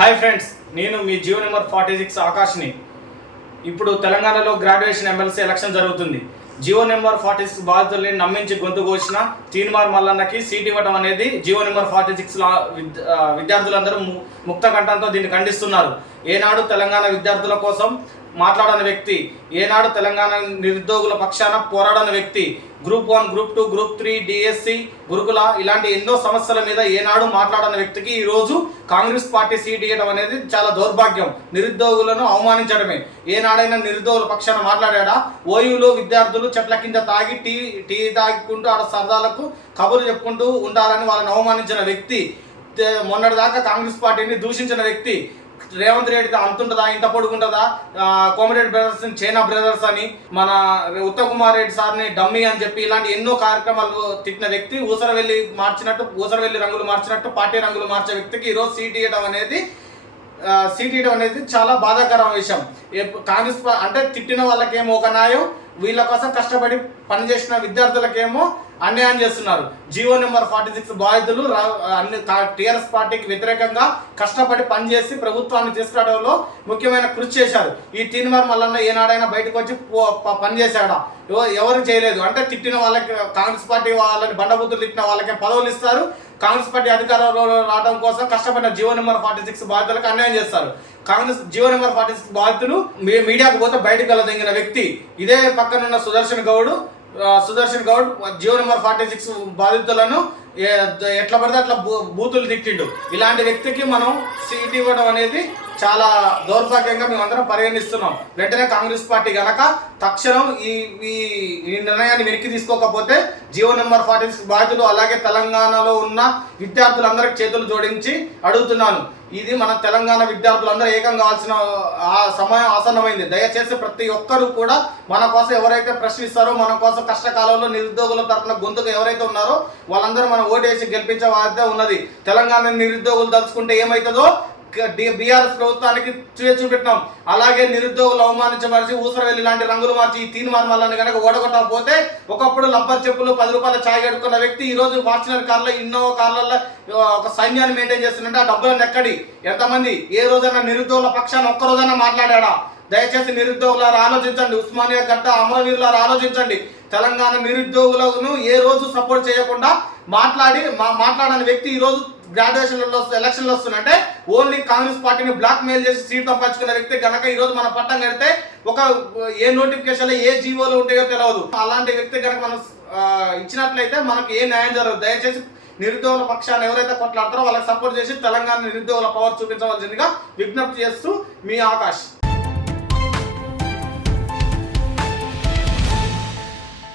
Hi friends నేను మీ Jio number forty six ఆకాష్ని. ఇప్పుడు తెలంగాణలో గ్రాడ్యుయేషన్ ఎమ్మెల్సీ ఎలక్షన్ జరుగుతుంది. జియో నెంబర్ ఫార్టీ సిక్స్ బాధితుల్ని నమ్మించి గొంతు కోసిన తీన్మార్ మల్లన్నకి సీట్ ఇవ్వడం అనేది జియో నెంబర్ ఫార్టీ సిక్స్ విద్యార్థులందరూ ము- ముక్త కంఠంతో దీన్ని ఖండిస్తున్నారు. ఏనాడు తెలంగాణ విద్యార్థుల కోసం మాట్లాడని వ్యక్తి ఏనాడు తెలంగాణ నిరుద్యోగుల పక్షాన పోరాడని వ్యక్తి group one group two group three DSC గురుకుల ఇలాంటి ఎన్నో సమస్యల మీద ఏనాడు మాట్లాడని వ్యక్తికి ఈరోజు కాంగ్రెస్ పార్టీ సీట్ ఇవ్వడం అనేది చాలా దౌర్భాగ్యం. నిరుద్యోగులను అవమానించడమే. ఏనాడైనా నిరుద్యోగుల పక్షాన మాట్లాడా ఓయూలో విద్యార్థులు చెట్ల కింద తాగి టీ టీ తాగుకుంటూ ఆడ సరదాలకు కబుర్లు చెప్పుకుంటూ ఉండాలని వాళ్ళని అవమానించిన వ్యక్తి మొన్నటిదాకా కాంగ్రెస్ పార్టీని దూషించిన వ్యక్తి రేవంత్ రెడ్డి అంతుంటుందా ఇంత పొడుగుంటుందా కోమరెడ్డి బ్రదర్స్ చైనా బ్రదర్స్ అని మన ఉత్తమ్ కుమార్ రెడ్డి సార్ని డమ్మీ అని చెప్పి ఇలాంటి ఎన్నో కార్యక్రమాలు తిట్టిన వ్యక్తి ఊసరవెల్లి మార్చినట్టు ఊసరవెల్లి రంగులు మార్చినట్టు పార్టీ రంగులు మార్చే వ్యక్తికి ఈరోజు సీట్ ఇవ్వడం అనేది సీట్ ఇవ్వడం అనేది చాలా బాధాకరమైన విషయం. కాంగ్రెస్ అంటే తిట్టిన వాళ్ళకేమో ఒక న్యాయం వీళ్ళ కోసం కష్టపడి పనిచేసిన విద్యార్థులకేమో అన్యాయం చేస్తున్నారు. జియో నెంబర్ ఫార్టీ సిక్స్ బాధితులు అన్ని టీఆర్ఎస్ పార్టీకి వ్యతిరేకంగా కష్టపడి పనిచేసి ప్రభుత్వాన్ని తీసుకురావడంలో ముఖ్యమైన కృషి చేశారు. ఈ టీన్వర్ మల్లన్న ఏనాడైనా బయటకు వచ్చి పనిచేశాడా? ఎవరు చేయలేదు. అంటే తిట్టిన వాళ్ళకి కాంగ్రెస్ పార్టీ వాళ్ళని బండబుద్ధులు తిట్టిన వాళ్ళకి పదవులు ఇస్తారు. కాంగ్రెస్ పార్టీ అధికారంలో రావడం కోసం కష్టపడిన జియో నెంబర్ ఫార్టీ సిక్స్ బాధితులకు అన్యాయం చేస్తారు. Congress Jio number forty six బాధితులు మీ- మీడియాకు పోతే బయటకు వెళ్ళదగిన వ్యక్తి. ఇదే పక్కనున్న Sudarshan Goud Sudarshan Goud Jio number forty six బాధితులను ఎట్లా పడితే అట్లా బూ- బూతులు తిట్టిండు. ఇలాంటి వ్యక్తికి మనం సీట్ ఇవ్వడం అనేది చాలా దౌర్భాగ్యంగా మేమందరం పరిగణిస్తున్నాం. వెంటనే కాంగ్రెస్ పార్టీ గనక తక్షణం ఈ ఈ నిర్ణయాన్ని వెనక్కి తీసుకోకపోతే జియో నెంబర్ ఫార్టీ సిక్స్ బాధితులు అలాగే తెలంగాణలో ఉన్న విద్యార్థులందరికీ చేతులు జోడించి అడుగుతున్నాను. ఇది మన తెలంగాణ విద్యార్థులందరూ ఏకం కావాల్సిన ఆ సమయం ఆసన్నమైంది. దయచేసి ప్రతి ఒక్కరూ కూడా మన కోసం ఎవరైతే ప్రశ్నిస్తారో మన కోసం కష్టకాలంలో నిరుద్యోగుల తరఫున గొంతుకు ఎవరైతే ఉన్నారో వాళ్ళందరూ మన ఓటేసి గెలిపించే బాధ్యత ఉన్నది. తెలంగాణ నిరుద్యోగులు తలుచుకుంటే ఏమవుతుందో బీఆర్ఎస్ ప్రభుత్వానికి చూపెట్టినాం. అలాగే నిరుద్యోగులు అవమానించబడిచి ఊసరవెల్లి లాంటి రంగులు మార్చి ఈ తీన్ మార్మల్ని కనుక ఓడగొట్టకపోతే ఒకప్పుడు లంపర్ చెప్పులు పది రూపాయల ఛాయ్ కట్టుకున్న వ్యక్తి ఈ రోజు ఫార్చునర్ కార్లో ఇన్నోవా కార్లలో ఒక సైన్యాన్ని మెయింటైన్ చేస్తుంటే ఆ డబ్బులను ఎక్కడి? ఎంతమంది? ఏ రోజైనా నిరుద్యోగుల పక్షాన్ని ఒక్క రోజైనా మాట్లాడా దయచేసి నిరుద్యోగులారు ఆలోచించండి. ఉస్మానియా గడ్డ అమరవీరులారు ఆలోచించండి. తెలంగాణ నిరుద్యోగులను ఏ రోజు సపోర్ట్ చేయకుండా మాట్లాడి మా మాట్లాడని వ్యక్తి ఈరోజు గ్రాడ్యుయేషన్లలో ఎలక్షన్లు వస్తుందంటే ఓన్లీ కాంగ్రెస్ పార్టీని బ్లాక్ మెయిల్ చేసి సీట్ సంపాదించుకున్న వ్యక్తి కనుక ఈరోజు మన పట్టం కడితే ఒక ఏ నోటిఫికేషన్లో ఏ జీవోలు ఉంటాయో తెలియదు అలాంటి వ్యక్తి కనుక మనం ఇచ్చినట్లయితే మనకు ఏ న్యాయం జరగదు. దయచేసి నిరుద్యోగుల పక్షాన్ని ఎవరైతే కొట్లాడతారో వాళ్ళకి సపోర్ట్ చేసి తెలంగాణ నిరుద్యోగుల పవర్ చూపించవలసిందిగా విజ్ఞప్తి చేస్తూ మీ ఆకాష్.